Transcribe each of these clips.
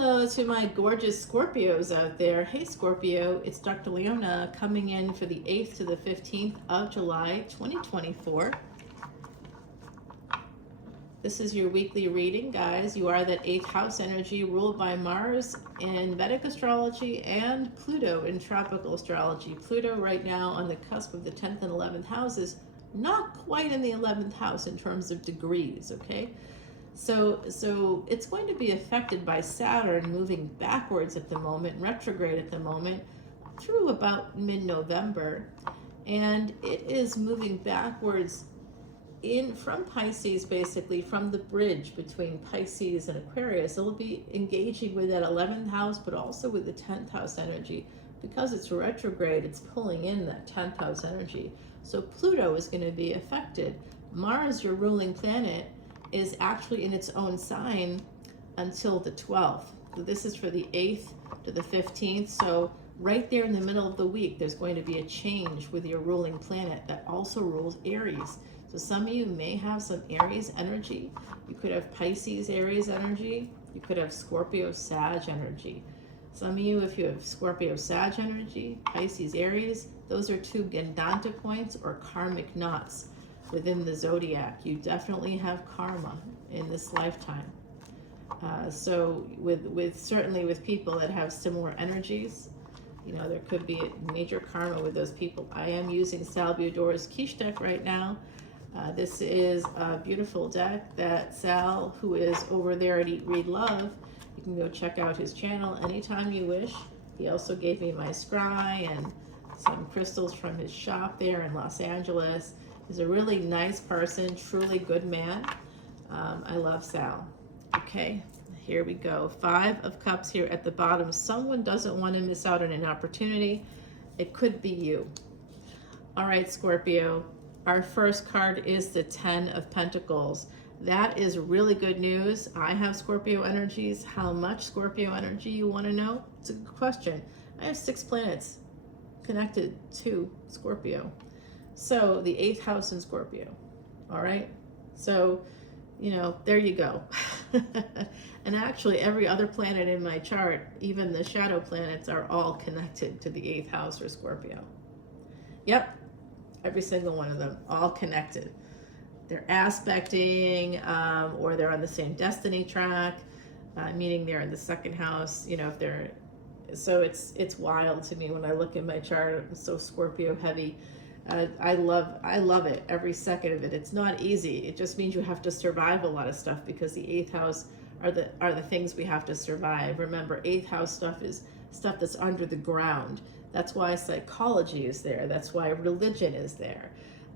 Hello to my gorgeous Scorpios out there. Hey Scorpio, it's Dr. Leona coming in for the 8th to the 15th of July 2024. This is your weekly reading, guys. You are that 8th house energy ruled by Mars in Vedic Astrology and Pluto in Tropical Astrology. Pluto right now on the cusp of the 10th and 11th houses, not quite in the 11th house in terms of degrees, okay? So it's going to be affected by Saturn moving backwards at the moment, retrograde at the moment, through about mid-November. And it is moving backwards from Pisces, basically, from the bridge between Pisces and Aquarius. It'll be engaging with that 11th house, but also with the 10th house energy. Because it's retrograde, it's pulling in that 10th house energy. So Pluto is going to be affected. Mars, your ruling planet, is actually in its own sign until the 12th. So this is for the 8th to the 15th. So right there in the middle of the week, there's going to be a change with your ruling planet that also rules Aries. So some of you may have some Aries energy. You could have Pisces Aries energy. You could have Scorpio Sag energy. Some of you, if you have Scorpio Sag energy, Pisces Aries, those are two Gandanta points or karmic knots within the zodiac. You definitely have karma in this lifetime. So certainly with people that have similar energies, you know, there could be a major karma with those people. I am using Sal Budora's Quiche deck right now. This is a beautiful deck that Sal, who is over there at Eat, Read, Love, you can go check out his channel anytime you wish. He also gave me my scry and some crystals from his shop there in Los Angeles. He's a really nice person, truly good man. I love Sal. Okay, here we go. 5 of Cups here at the bottom. Someone doesn't want to miss out on an opportunity. It could be you. All right, Scorpio. Our first card is the 10 of Pentacles. That is really good news. I have Scorpio energies. How much Scorpio energy you want to know? It's a good question. I have 6 planets connected to Scorpio. So the 8th house in Scorpio, all right? So, you know, there you go. And actually every other planet in my chart, even the shadow planets, are all connected to the 8th house or Scorpio. Yep, every single one of them, all connected. They're aspecting or they're on the same destiny track, meaning they're in the 2nd house, you know, if they're, so it's wild to me when I look at my chart. It's so Scorpio heavy. I love it, every second of it. It's not easy. It just means you have to survive a lot of stuff because the 8th house are the things we have to survive. Remember, 8th house stuff is stuff that's under the ground. That's why psychology is there. That's why religion is there.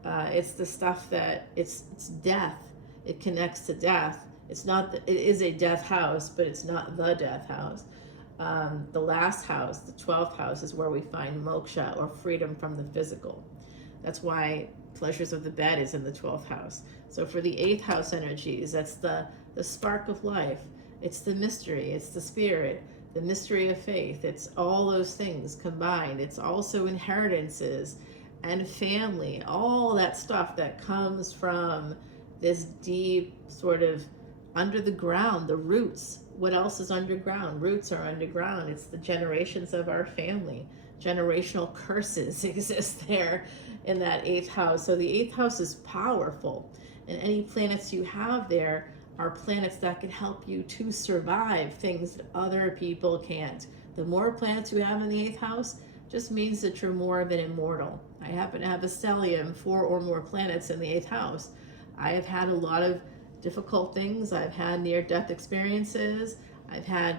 It's the stuff that it's death. It connects to death. It's not. It is a death house, but it's not the death house. The last house, the 12th house, is where we find moksha or freedom from the physical. That's why pleasures of the bed is in the 12th house. So for the 8th house energies, that's the spark of life. It's the mystery. It's the spirit, the mystery of faith. It's all those things combined. It's also inheritances and family, all that stuff that comes from this deep sort of under the ground, the roots. What else is underground? Roots are underground. It's the generations of our family. Generational curses exist there in that 8th house. So the 8th house is powerful. And any planets you have there are planets that can help you to survive things that other people can't. The more planets you have in the 8th house just means that you're more of an immortal. I happen to have a stellium, 4 or more planets in the 8th house. I have had a lot of difficult things. I've had near-death experiences. I've had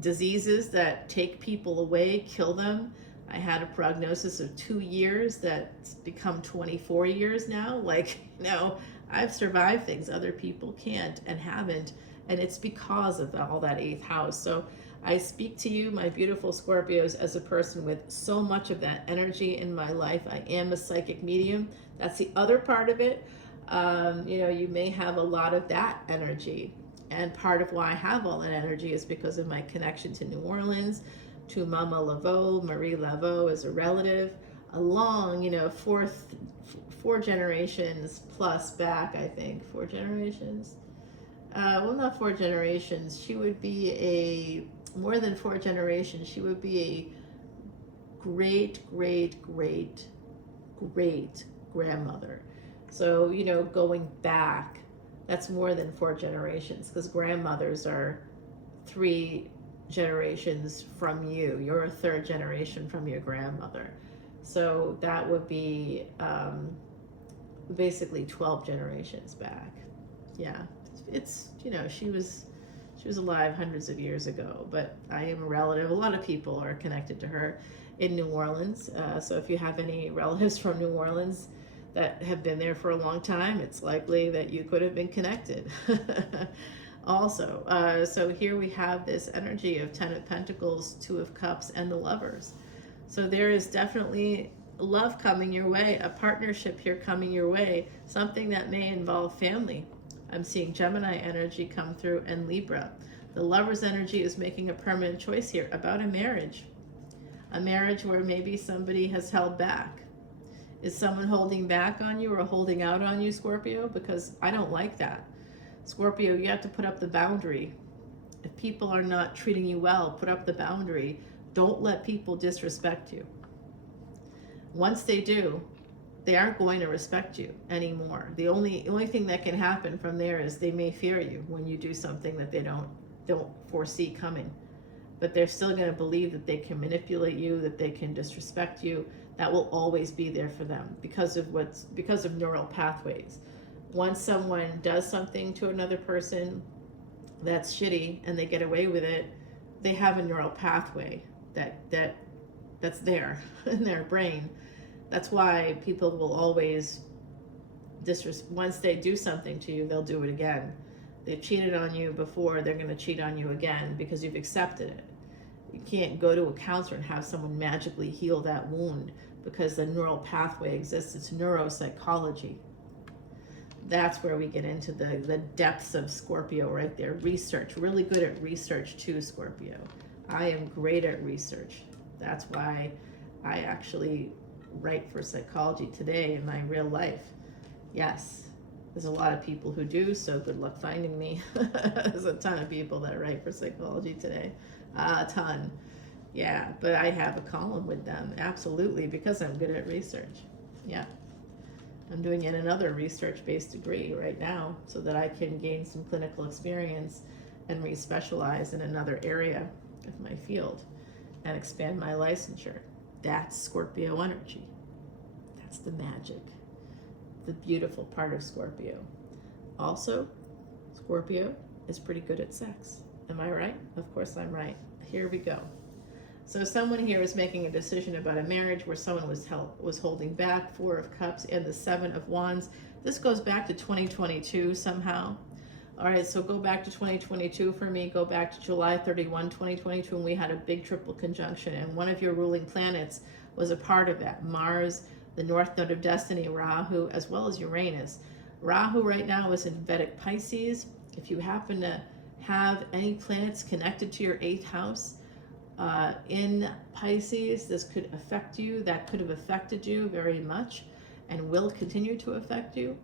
diseases that take people away, kill them. I had a prognosis of 2 years that's become 24 years now. Like, you know, I've survived things other people can't and haven't, and it's because of all that 8th house. So I speak to you, my beautiful Scorpios, as a person with so much of that energy in my life. I am a psychic medium. That's the other part of it. You know, you may have a lot of that energy. And part of why I have all that energy is because of my connection to New Orleans, to Mama Laveau. Marie Laveau is a relative, a long, you know, four generations plus back, I think. 4 generations. Well, not 4 generations. She would be more than 4 generations. She would be a great, great, great, great grandmother. So, going back, that's more than 4 generations, because grandmothers are 3 generations from you. You're a 3rd generation from your grandmother. So that would be basically 12 generations back. Yeah, it's she was alive hundreds of years ago, but I am a relative. A lot of people are connected to her in New Orleans. So if you have any relatives from New Orleans that have been there for a long time, it's likely that you could have been connected. Also, so here we have this energy of 10 of Pentacles, 2 of Cups, and the Lovers. So there is definitely love coming your way, a partnership here coming your way, something that may involve family. I'm seeing Gemini energy come through, and Libra. The Lover's energy is making a permanent choice here about a marriage where maybe somebody has held back. Is someone holding back on you or holding out on you, Scorpio? Because I don't like that. Scorpio, you have to put up the boundary. If people are not treating you well, put up the boundary. Don't let people disrespect you. Once they do, they aren't going to respect you anymore. The only thing that can happen from there is they may fear you when you do something that they don't foresee coming. But they're still going to believe that they can manipulate you, that they can disrespect you. That will always be there for them because of neural pathways. Once someone does something to another person that's shitty and they get away with it, they have a neural pathway that's there in their brain. That's why people will always once they do something to you, they'll do it again. They cheated on you before, they're going to cheat on you again because you've accepted it. You can't go to a counselor and have someone magically heal that wound because the neural pathway exists. It's neuropsychology. That's where we get into the depths of Scorpio right there. Research, really good at research too, Scorpio. I am great at research. That's why I actually write for Psychology Today in my real life. Yes, there's a lot of people who do, so good luck finding me. There's a ton of people that write for Psychology Today. A ton. Yeah, but I have a column with them, absolutely, because I'm good at research. Yeah. I'm doing yet another research-based degree right now so that I can gain some clinical experience and re-specialize in another area of my field and expand my licensure. That's Scorpio energy. That's the magic, the beautiful part of Scorpio. Also, Scorpio is pretty good at sex. Am I right? Of course I'm right. Here we go. So someone here is making a decision about a marriage where someone was holding back, 4 of Cups and the 7 of Wands. This goes back to 2022 somehow. All right, so go back to 2022 for me. Go back to July 31, 2022, when we had a big triple conjunction, and one of your ruling planets was a part of that. Mars, the North Node of Destiny, Rahu, as well as Uranus. Rahu right now is in Vedic Pisces. If you happen to have any planets connected to your 8th house, in Pisces, this could affect you. That could have affected you very much and will continue to affect you.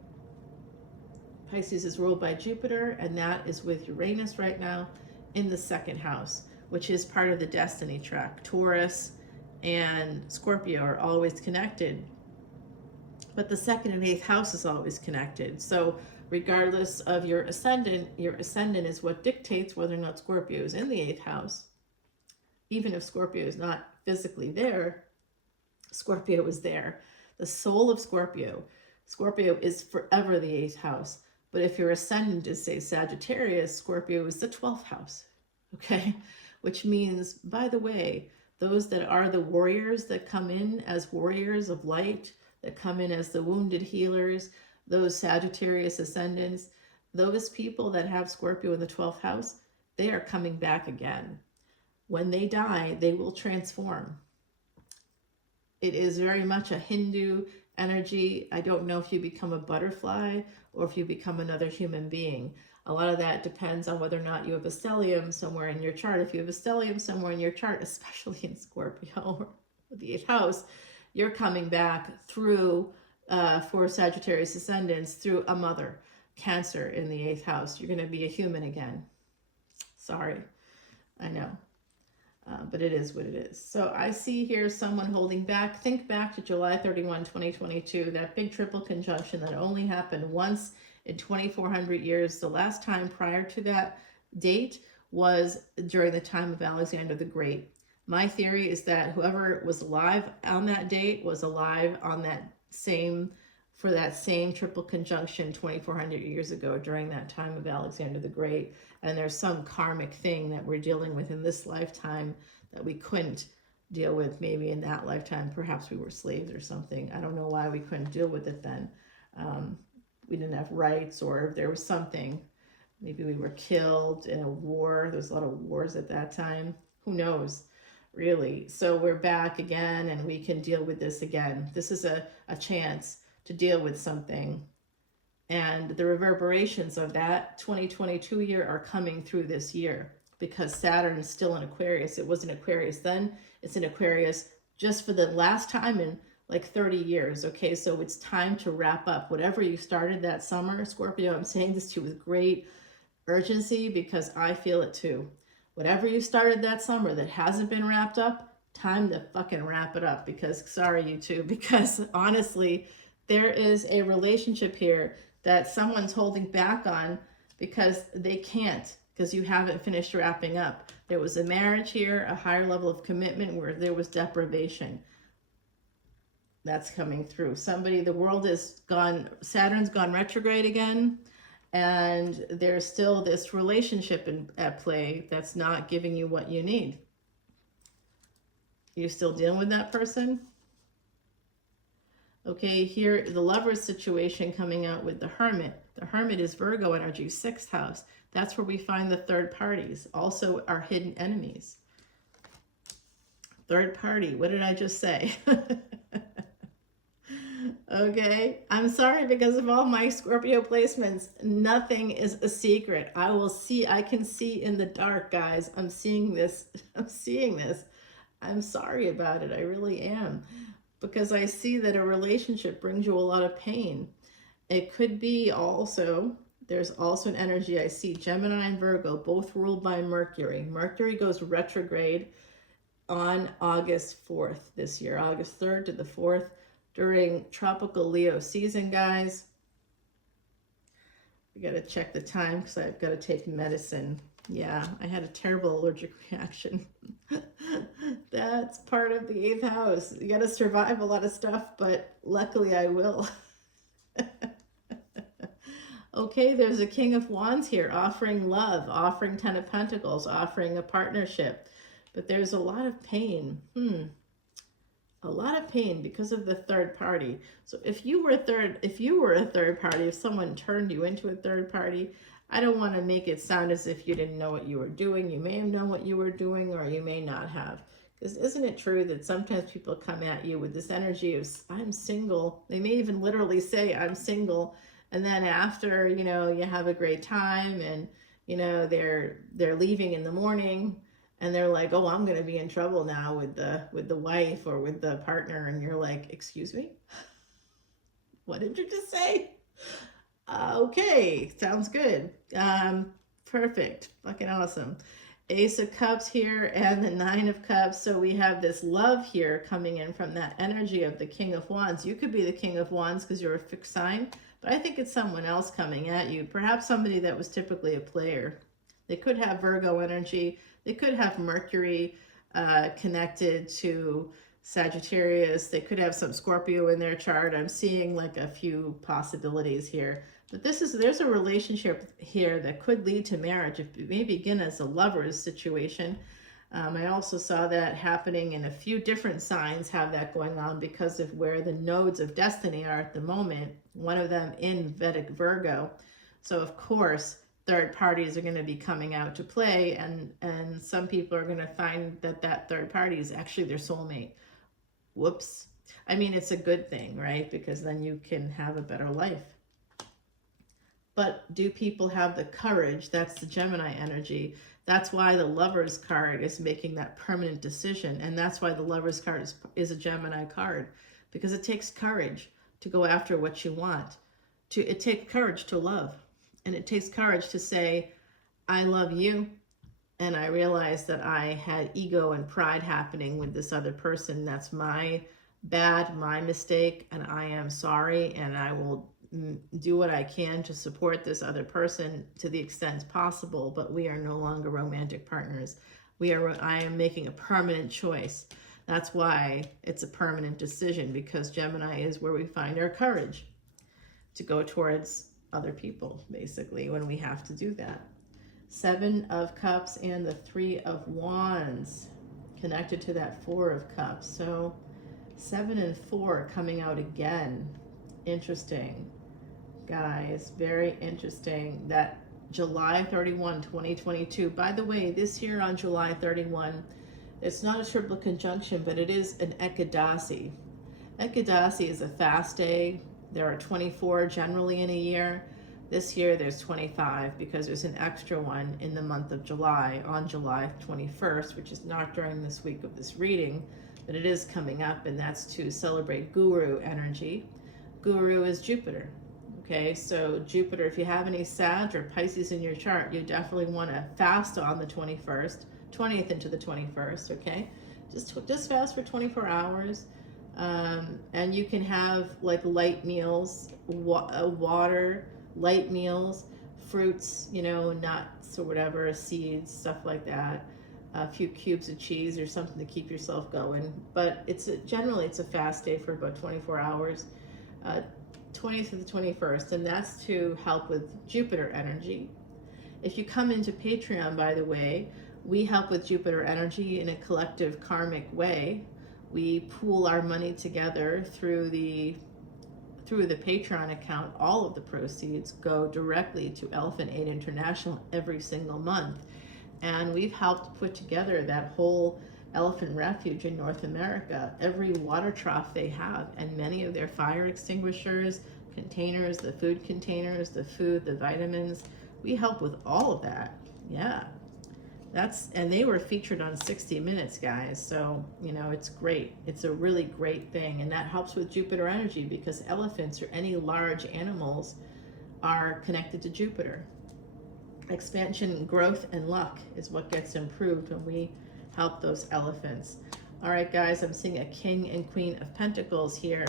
Pisces is ruled by Jupiter, and that is with Uranus right now in the 2nd house, which is part of the destiny track. Taurus and Scorpio are always connected, but the 2nd and 8th house is always connected. So regardless of your ascendant is what dictates whether or not Scorpio is in the 8th house. Even if Scorpio is not physically there, Scorpio is there. The soul of Scorpio is forever the 8th house. But if your ascendant is, say, Sagittarius, Scorpio is the 12th house, okay? Which means, by the way, those that are the warriors that come in as warriors of light, that come in as the wounded healers, those Sagittarius ascendants, those people that have Scorpio in the 12th house, they are coming back again. When they die, they will transform. It is very much a Hindu energy. I don't know if you become a butterfly or if you become another human being. A lot of that depends on whether or not you have a stellium somewhere in your chart. If you have a stellium somewhere in your chart, especially in Scorpio or the 8th house, you're coming back through, for Sagittarius ascendants, through a mother. Cancer in the 8th house. You're going to be a human again. Sorry, I know. But it is what it is. So I see here someone holding back. Think back to July 31, 2022, that big triple conjunction that only happened once in 2,400 years. The last time prior to that date was during the time of Alexander the Great. My theory is that whoever was alive on that date was alive on that same, for that same triple conjunction 2,400 years ago during that time of Alexander the Great. And there's some karmic thing that we're dealing with in this lifetime that we couldn't deal with maybe in that lifetime. Perhaps we were slaves or something. I don't know why we couldn't deal with it then. We didn't have rights, or if there was something. Maybe we were killed in a war. There was a lot of wars at that time. Who knows, really? So we're back again, and we can deal with this again. This is a chance to deal with something. And the reverberations of that 2022 year are coming through this year, because Saturn is still in Aquarius. It was in Aquarius then. It's in Aquarius just for the last time in like 30 years. Okay, so it's time to wrap up whatever you started that summer. Scorpio, I'm saying this to you with great urgency because I feel it too. Whatever you started that summer that hasn't been wrapped up, time to fucking wrap it up. Because, sorry, you two, because honestly, there is a relationship here that someone's holding back on because they can't, because you haven't finished wrapping up. There was a marriage here, a higher level of commitment where there was deprivation. That's coming through. Somebody, the world is gone, Saturn's gone retrograde again, and there's still this relationship at play that's not giving you what you need. You still dealing with that person? Okay, here, the Lovers situation coming out with the Hermit. The Hermit is Virgo energy, 6th house. That's where we find the third parties, also our hidden enemies. Third party, what did I just say? Okay, I'm sorry, because of all my Scorpio placements, nothing is a secret. I can see in the dark, guys. I'm seeing this. I'm sorry about it. I really am. Because I see that a relationship brings you a lot of pain. It could be also, there's also an energy, I see Gemini and Virgo, both ruled by Mercury. Mercury goes retrograde on August 4th this year, August 3rd to the 4th, during tropical Leo season, guys. We got to check the time because I've got to take medicine. Yeah, I had a terrible allergic reaction. That's part of the 8th house. You got to survive a lot of stuff, but luckily I will. Okay, there's a King of Wands here, offering love, offering 10 of Pentacles, offering a partnership. But there's a lot of pain. A lot of pain because of the third party. So if you were a third party, if someone turned you into a third party, I don't want to make it sound as if you didn't know what you were doing. You may have known what you were doing, or you may not have. Because isn't it true that sometimes people come at you with this energy of, I'm single. They may even literally say, I'm single. And then after, you know, you have a great time and, you know, they're leaving in the morning and they're like, oh, I'm going to be in trouble now with the wife or with the partner. And you're like, excuse me? What did you just say? Okay, sounds good. Perfect. Fucking awesome. Ace of Cups here and the 9 of Cups. So we have this love here coming in from that energy of the King of Wands. You could be the King of Wands because you're a fixed sign, but I think it's someone else coming at you. Perhaps somebody that was typically a player. They could have Virgo energy. They could have Mercury connected to Sagittarius. They could have some Scorpio in their chart. I'm seeing like a few possibilities here. But there's a relationship here that could lead to marriage. It may begin as a lover's situation. I also saw that happening in a few different signs, have that going on because of where the nodes of destiny are at the moment. One of them in Vedic Virgo. So of course, third parties are going to be coming out to play, and some people are going to find that third party is actually their soulmate. Whoops. I mean, it's a good thing, right? Because then you can have a better life. But do people have the courage? That's the Gemini energy. That's why the Lover's card is making that permanent decision. And that's why the Lover's card is a Gemini card. Because it takes courage to go after what you want. It takes courage to love. And it takes courage to say, I love you, and I realize that I had ego and pride happening with this other person. That's my bad, my mistake, and I am sorry, and I will do what I can to support this other person to the extent possible, but we are no longer romantic partners. I am making a permanent choice. That's why it's a permanent decision, because Gemini is where we find our courage to go towards other people, basically, when we have to do that. 7 of Cups and the 3 of Wands connected to that 4 of Cups. So 7 and 4 coming out again. Interesting, guys. Very interesting. That July 31, 2022. By the way, this year on July 31, it's not a triple conjunction, but it is an Ekadasi. Ekadasi is a fast day. There are 24 generally in a year. This year there's 25 because there's an extra one in the month of July on July 21st, which is not during this week of this reading, but it is coming up, and that's to celebrate Guru energy. Guru is Jupiter. Okay, so Jupiter, if you have any Sag or Pisces in your chart, you definitely want to fast on the 21st, 20th into the 21st, okay? Just fast for 24 hours. And you can have like light meals, water, light meals, fruits, you know, nuts or whatever, seeds, stuff like that. A few cubes of cheese or something to keep yourself going. But generally it's a fast day for about 24 hours, 20th to the 21st, and that's to help with Jupiter energy. If you come into Patreon, by the way, we help with Jupiter energy in a collective karmic way. We pool our money together through the Patreon account. All of the proceeds go directly to Elephant Aid International every single month. And we've helped put together that whole elephant refuge in North America, every water trough they have, and many of their fire extinguishers, containers, the food containers, the food, the vitamins. We help with all of that. Yeah. And they were featured on 60 Minutes, guys. So, you know, it's great. It's a really great thing. And that helps with Jupiter energy because elephants or any large animals are connected to Jupiter. Expansion, growth, and luck is what gets improved when we help those elephants. All right, guys, I'm seeing a King and Queen of Pentacles here,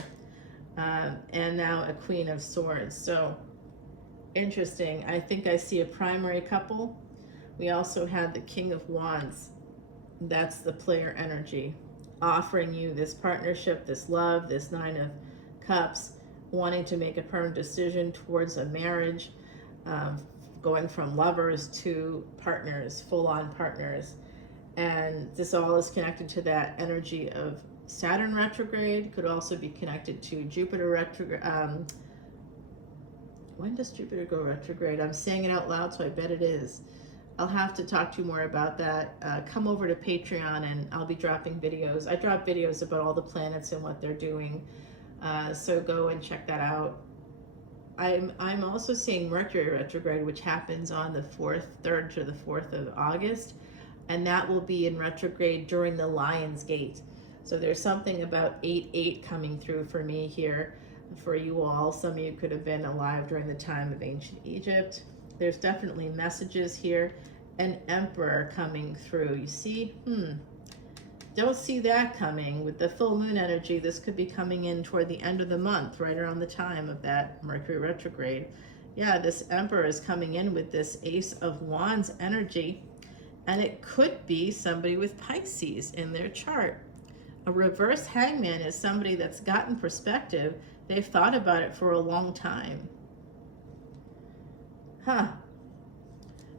and now a Queen of Swords. So interesting. I think I see a primary couple. We also had the King of Wands. That's the player energy, offering you this partnership, this love, this 9 of Cups, wanting to make a permanent decision towards a marriage, going from lovers to partners, full-on partners. And this all is connected to that energy of Saturn retrograde. Could also be connected to Jupiter retrograde. When does Jupiter go retrograde? I'm saying it out loud, so I bet it is. I'll have to talk to you more about that. Come over to Patreon and I'll be dropping videos. I drop videos about all the planets and what they're doing. So go and check that out. I'm also seeing Mercury retrograde, which happens on the 3rd to the 4th of August. And that will be in retrograde during the Lion's Gate. So there's something about 8/8 coming through for me here for you all. Some of you could have been alive during the time of ancient Egypt. There's definitely messages here. An Emperor coming through. You see? Don't see that coming. With the full moon energy, this could be coming in toward the end of the month, right around the time of that Mercury retrograde. Yeah, this Emperor is coming in with this Ace of Wands energy, and it could be somebody with Pisces in their chart. A reverse Hangman is somebody that's gotten perspective. They've thought about it for a long time.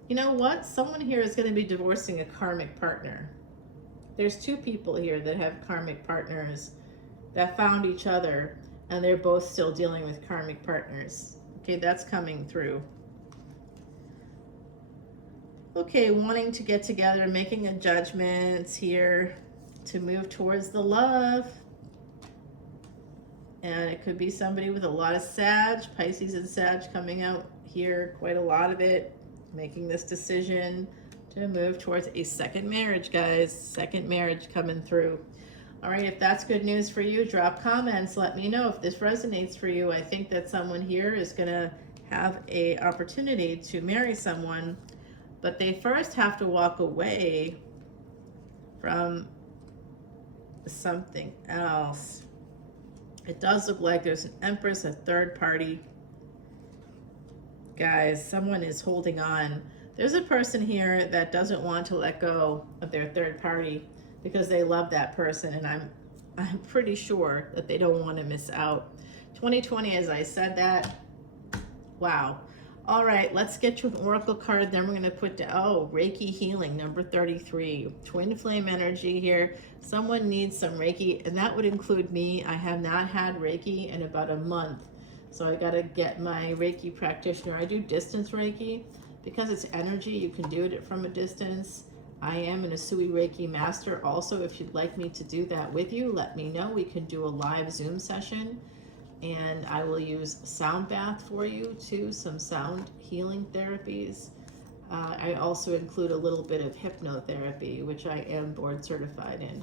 You know what? Someone here is going to be divorcing a karmic partner. There's 2 people here that have karmic partners that found each other, and they're both still dealing with karmic partners. Okay, that's coming through. Okay, wanting to get together, making a judgment here to move towards the love. And it could be somebody with a lot of Sag, Pisces and Sag coming out here, quite a lot of it, making this decision to move towards a second marriage, guys. Second marriage coming through. All right, if that's good news for you, drop comments. Let me know if this resonates for you. I think that someone here is going to have a opportunity to marry someone, but they first have to walk away from something else. It does look like there's an Empress, a third party. Guys, someone is holding on. There's a person here that doesn't want to let go of their third party because they love that person, and I'm pretty sure that they don't want to miss out. 2020, as I said that. Wow. All right, let's get you an oracle card. Then we're going to put down, oh, Reiki healing, number 33. Twin flame energy here. Someone needs some Reiki, and that would include me. I have not had Reiki in about a month, so I got to get my Reiki practitioner. I do distance Reiki because it's energy. You can do it from a distance. I am an Asui Reiki master. Also, if you'd like me to do that with you, let me know. We can do a live Zoom session. And I will use sound bath for you too, some sound healing therapies. I also include a little bit of hypnotherapy, which I am board certified in.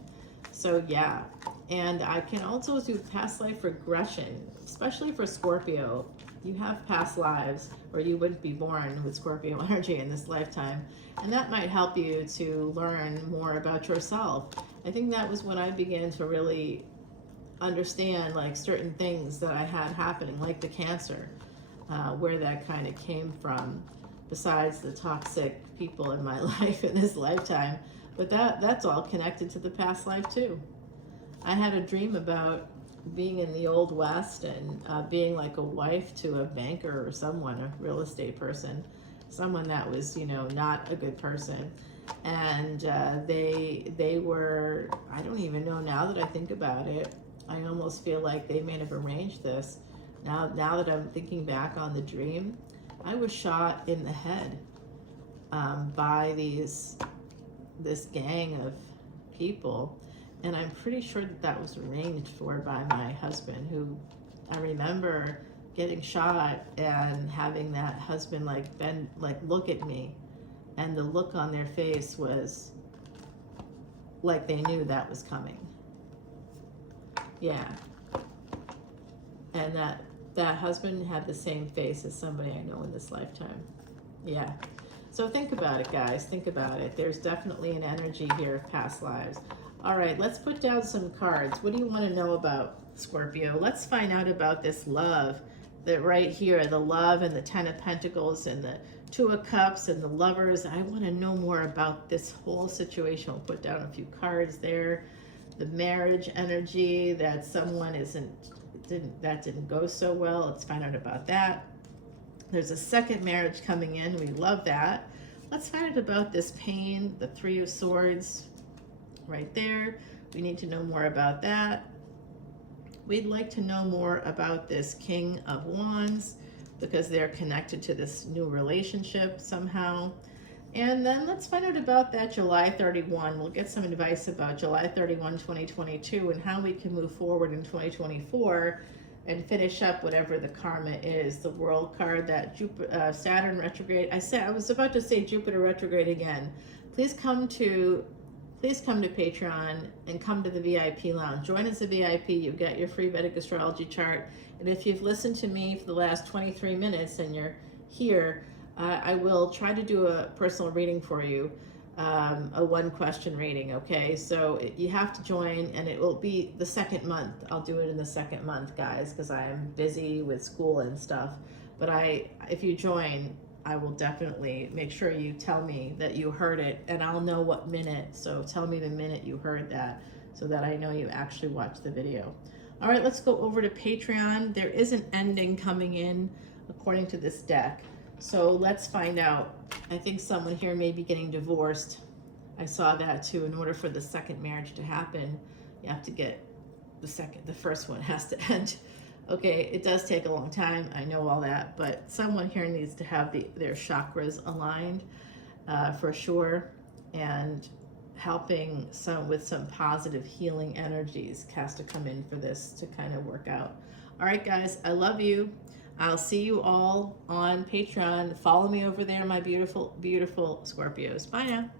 So yeah, and I can also do past life regression, especially for Scorpio. You have past lives, or you wouldn't be born with Scorpio energy in this lifetime. And that might help you to learn more about yourself. I think that was when I began to really understand like certain things that I had happening, like the cancer, where that kind of came from, besides the toxic people in my life in this lifetime. But that's all connected to the past life too. I had a dream about being in the Old West and being like a wife to a banker or someone, a real estate person, someone that was, you know, not a good person. And they were, I don't even know now that I think about it, I almost feel like they may have arranged this. Now that I'm thinking back on the dream, I was shot in the head by this gang of people, and I'm pretty sure that was arranged for by my husband, who I remember getting shot and having that husband like bend, like look at me, and the look on their face was like they knew that was coming. Yeah. And that husband had the same face as somebody I know in this lifetime. Yeah. So think about it, guys. Think about it. There's definitely an energy here of past lives. All right, let's put down some cards. What do you want to know about Scorpio? Let's find out about this love. That right here, the love and the Ten of Pentacles and the Two of Cups and the Lovers. I want to know more about this whole situation. We'll put down a few cards there. The marriage energy, that someone didn't go so well. Let's find out about that. There's a second marriage coming in. We love that. Let's find out about this pain, the Three of Swords right there. We need to know more about that. We'd like to know more about this King of Wands because they're connected to this new relationship somehow. And then let's find out about that July 31. We'll get some advice about July 31, 2022 and how we can move forward in 2024 and finish up whatever the karma is. The World card, that Saturn retrograde. I was about to say Jupiter retrograde again. Please come to Patreon and come to the VIP lounge. Join as a VIP. You get your free Vedic astrology chart. And if you've listened to me for the last 23 minutes and you're here, I will try to do a personal reading for you, a one-question reading, okay? So you have to join, and it will be the second month. I'll do it in the second month, guys, because I am busy with school and stuff. But if you join, I will definitely make sure you tell me that you heard it, and I'll know what minute. So tell me the minute you heard that so that I know you actually watched the video. All right, let's go over to Patreon. There is an ending coming in according to this deck. So let's find out. I think someone here may be getting divorced. I saw that too. In order for the second marriage to happen, you have to get the first one has to end. Okay, it does take a long time. I know all that, but someone here needs to have their chakras aligned for sure, and helping with some positive healing energies has to come in for this to kind of work out. All right, guys, I love you. I'll see you all on Patreon. Follow me over there, my beautiful, beautiful Scorpios. Bye now.